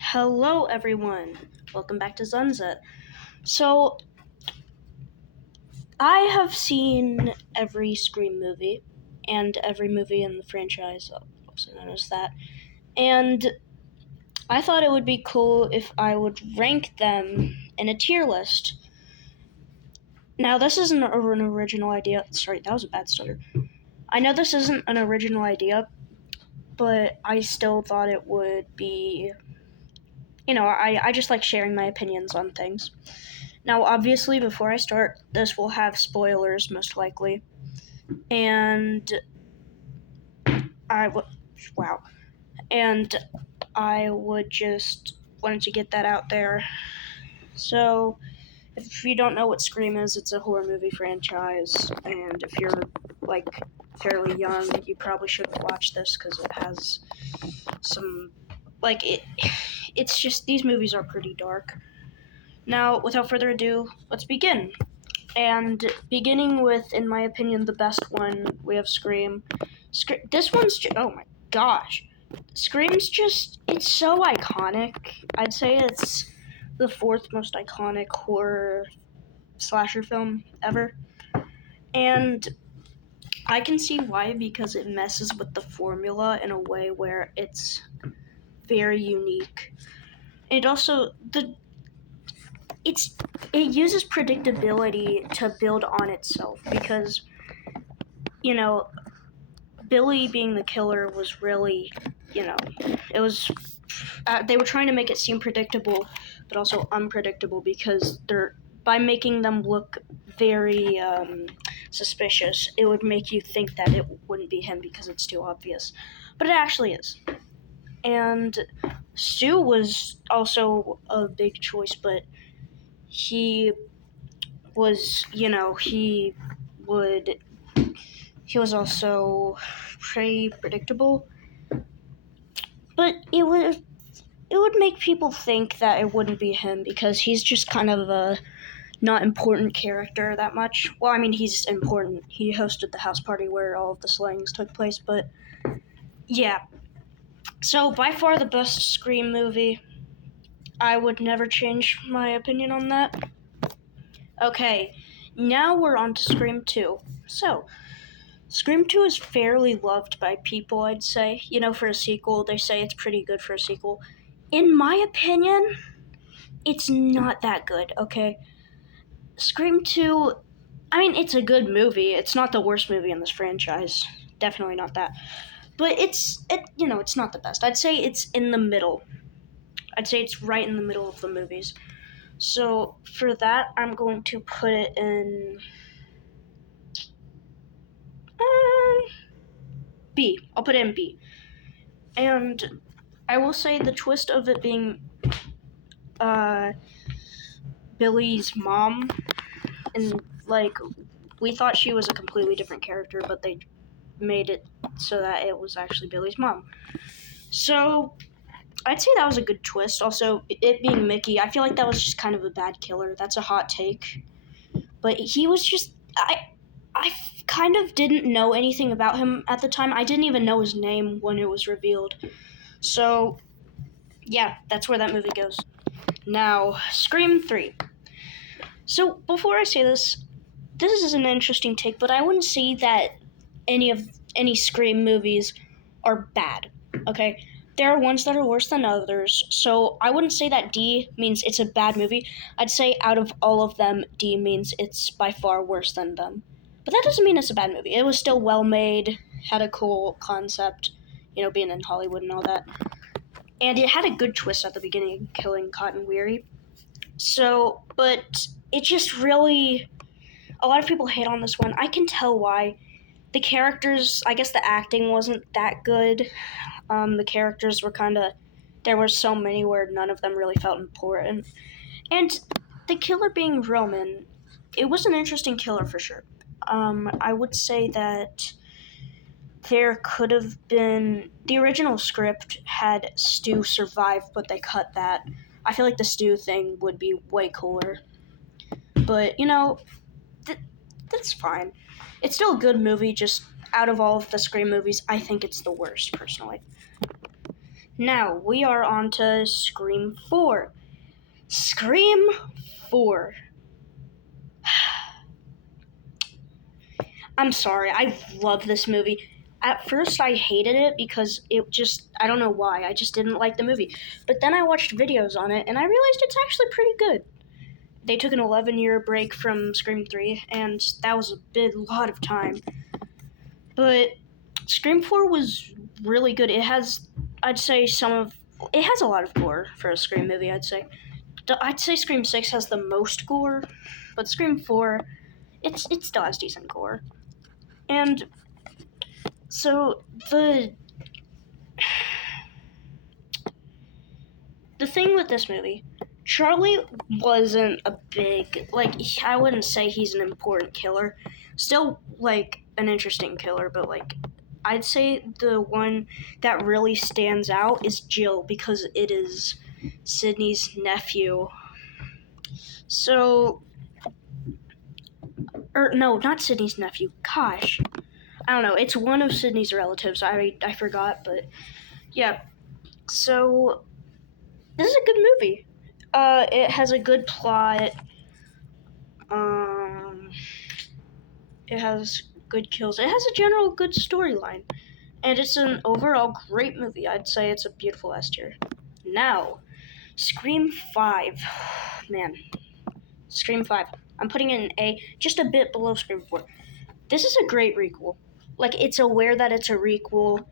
Hello, everyone. Welcome back to Zunzet. So, I have seen every Scream movie and every movie in the franchise, also known as that. And I thought it would be cool if I would rank them in a tier list. Now, this isn't an original idea. Sorry, that was a bad stutter. I know this isn't an original idea, but I still thought it would be. I just like sharing my opinions on things. Now, obviously, before I start, this will have spoilers, most likely. And wow. And I would just wanted to get that out there. So, if you don't know what Scream is, it's a horror movie franchise. And if you're, like, fairly young, you probably shouldn't watch this because it has some. It's just, these movies are pretty dark. Now, without further ado, let's begin. And beginning with, in my opinion, the best one, we have Scream. This one's oh my gosh. Scream's just, it's so iconic. I'd say it's the fourth most iconic horror slasher film ever. And I can see why, because it messes with the formula in a way where it's very unique. It also, it uses predictability to build on itself because, Billy being the killer was really, it was. They were trying to make it seem predictable, but also unpredictable because by making them look very suspicious, it would make you think that it wouldn't be him because it's too obvious, but it actually is. And Stu was also a big choice, but he was, he was also pretty predictable, but it would make people think that it wouldn't be him because he's just kind of a not important character that much. Well, I mean, he's important. He hosted the house party where all of the slayings took place, but yeah. So, by far the best Scream movie. I would never change my opinion on that. Okay, now we're on to Scream 2. So, Scream 2 is fairly loved by people, I'd say. For a sequel, they say it's pretty good for a sequel. In my opinion, it's not that good, okay? Scream 2, I mean, it's a good movie. It's not the worst movie in this franchise. Definitely not that. But it's not the best. I'd say it's in the middle. I'd say it's right in the middle of the movies. So, for that, I'm going to put it in B. I'll put it in B. And I will say the twist of it being Billy's mom, and we thought she was a completely different character, but they made it so that it was actually Billy's mom. So I'd say that was a good twist. Also, it being Mickey, I feel like that was just kind of a bad killer. That's a hot take, but he was just I kind of didn't know anything about him at the time. I didn't even know his name when it was revealed. So, yeah, that's where that movie goes. Now, Scream 3. So, before I say this is an interesting take, but I wouldn't say that any Scream movies are bad, okay? There are ones that are worse than others, so I wouldn't say that D means it's a bad movie. I'd say out of all of them, D means it's by far worse than them. But that doesn't mean it's a bad movie. It was still well made, had a cool concept, being in Hollywood and all that. And it had a good twist at the beginning, killing Cotton Weary. So, but it just really, a lot of people hate on this one. I can tell why. The characters, I guess the acting wasn't that good. The characters were there were so many where none of them really felt important. And the killer being Roman, it was an interesting killer for sure. I would say that there could have been, the original script had Stu survive, but they cut that. I feel like the Stu thing would be way cooler. But, that's fine. It's still a good movie, just out of all of the Scream movies, I think it's the worst, personally. Now we are on to Scream 4. Scream 4. I'm sorry, I love this movie. At first, I hated it because I don't know why, I just didn't like the movie. But then I watched videos on it and I realized it's actually pretty good. They took an 11-year break from Scream 3, and that was a lot of time. But Scream 4 was really good. It has, I'd say, it has a lot of gore for a Scream movie, I'd say. I'd say Scream 6 has the most gore, but Scream 4, it still has decent gore. And so the thing with this movie, Charlie wasn't a big, I wouldn't say he's an important killer. Still, an interesting killer, but, I'd say the one that really stands out is Jill, because it is Sidney's nephew. So, no, not Sidney's nephew. Gosh. I don't know. It's one of Sidney's relatives. I forgot, but yeah. So, this is a good movie. It has a good plot. It has good kills. It has a general good storyline. And it's an overall great movie. I'd say it's a beautiful S tier. Now, Scream 5. Man. Scream 5. I'm putting it in A, just a bit below Scream 4. This is a great requel. It's aware that it's a requel.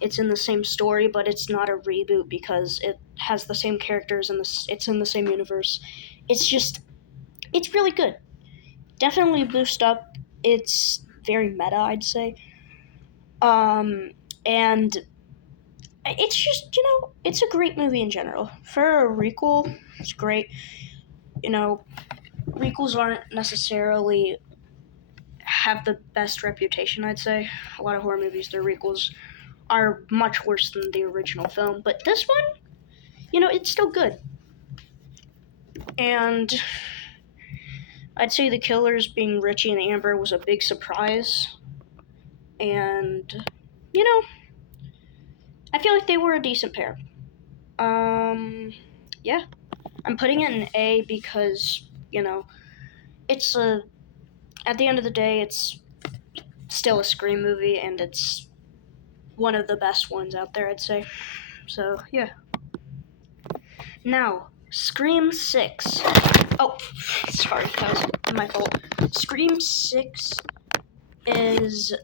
It's in the same story, but it's not a reboot because it has the same characters and it's in the same universe. It's really good. Definitely boost up. It's very meta, I'd say. And it's just, it's a great movie in general. For a requel, it's great. Requels aren't necessarily have the best reputation, I'd say. A lot of horror movies, their requels are much worse than the original film. But this one, it's still good. And I'd say the killers being Richie and Amber was a big surprise. And, I feel like they were a decent pair. Yeah. I'm putting it in A because, it's at the end of the day, it's still a Scream movie, and it's one of the best ones out there, I'd say. So, yeah. Now, Scream 6. Oh, sorry, that was my fault. Scream 6 is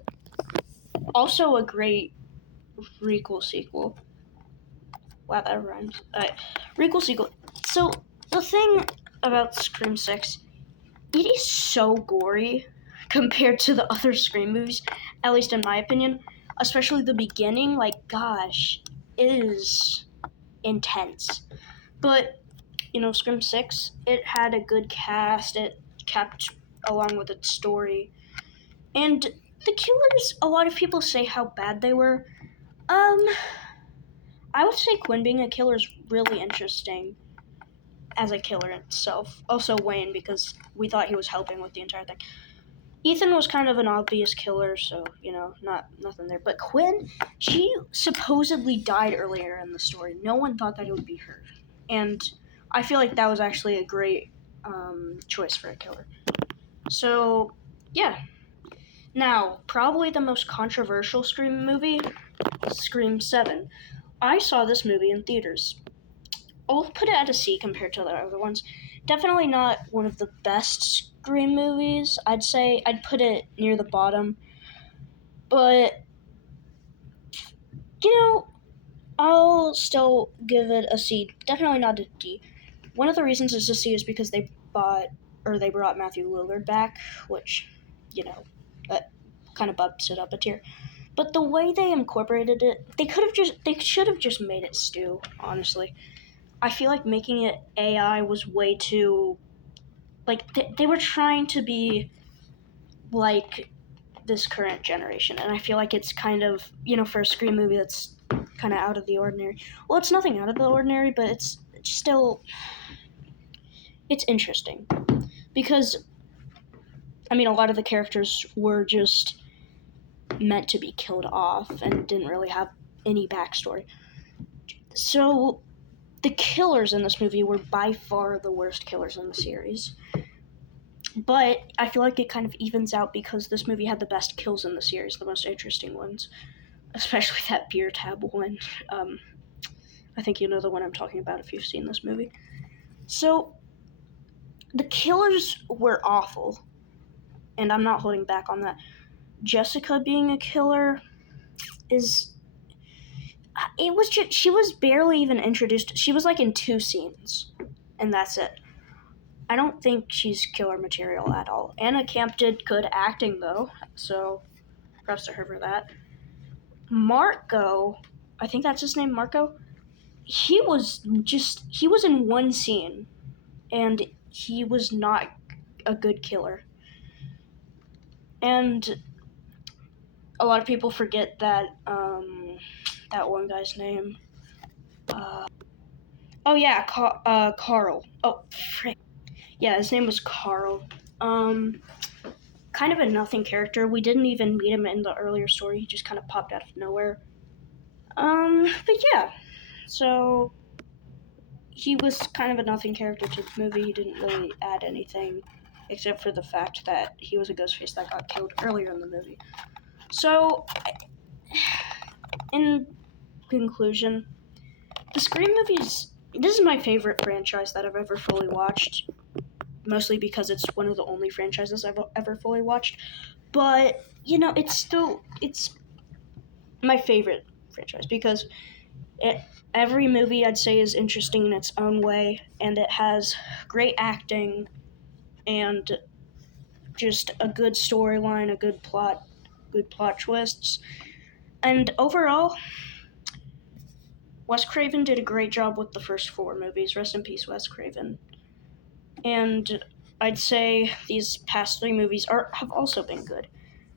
also a great requel sequel. Wow, that rhymes. Requel sequel. So, the thing about Scream 6, it is so gory compared to the other Scream movies, at least in my opinion. Especially the beginning, gosh, it is intense. But, Scream 6, it had a good cast, it kept along with its story. And the killers, a lot of people say how bad they were. I would say Quinn being a killer is really interesting as a killer itself. Also Wayne, because we thought he was helping with the entire thing. Ethan was kind of an obvious killer, so, nothing there. But Quinn, she supposedly died earlier in the story. No one thought that it would be her. And I feel like that was actually a great choice for a killer. So, yeah. Now, probably the most controversial Scream movie, Scream 7. I saw this movie in theaters. I'll put it at a C compared to the other ones. Definitely not one of the best Scream movies. I'd say I'd put it near the bottom. But, I'll still give it a C. Definitely not a D. One of the reasons it's a C is because they brought Matthew Lillard back, which, that kind of bumps it up a tier. But the way they incorporated it, they should have just made it Stu, honestly. I feel like making it AI was way too, they were trying to be like this current generation, and I feel like it's kind of, for a Scream movie that's kind of out of the ordinary. Well, it's nothing out of the ordinary, but it's still, it's interesting. Because, a lot of the characters were just meant to be killed off and didn't really have any backstory. So the killers in this movie were by far the worst killers in the series. But I feel like it kind of evens out because this movie had the best kills in the series, the most interesting ones, especially that beer tab one. I think you know the one I'm talking about if you've seen this movie. So the killers were awful, and I'm not holding back on that. Jessica being a killer is it was just, she was barely even introduced. She was like in 2 scenes, and that's it. I don't think she's killer material at all. Anna Camp did good acting though, so props to her for that. Marco, I think that's his name, Marco. He was in 1 scene, and he was not a good killer. And a lot of people forget that that one guy's name. Carl. Oh, frick. Yeah, his name was Carl. Kind of a nothing character. We didn't even meet him in the earlier story. He just kind of popped out of nowhere. But yeah. So he was kind of a nothing character to the movie. He didn't really add anything except for the fact that he was a Ghostface that got killed earlier in the movie. So, in conclusion, the Scream movies, this is my favorite franchise that I've ever fully watched, mostly because it's one of the only franchises I've ever fully watched. But, it's my favorite franchise because every movie I'd say is interesting in its own way, and it has great acting and just a good storyline, a good plot twists. And overall, Wes Craven did a great job with the first 4 movies. Rest in peace, Wes Craven. And I'd say these past 3 movies have also been good.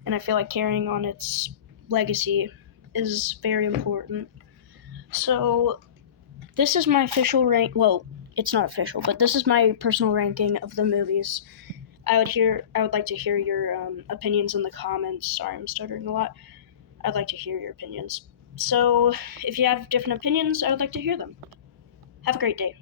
And I feel like carrying on its legacy is very important. So, this is my official rank. Well, it's not official, but this is my personal ranking of the movies. I would like to hear your opinions in the comments. Sorry, I'm stuttering a lot. I'd like to hear your opinions. So, if you have different opinions, I would like to hear them. Have a great day.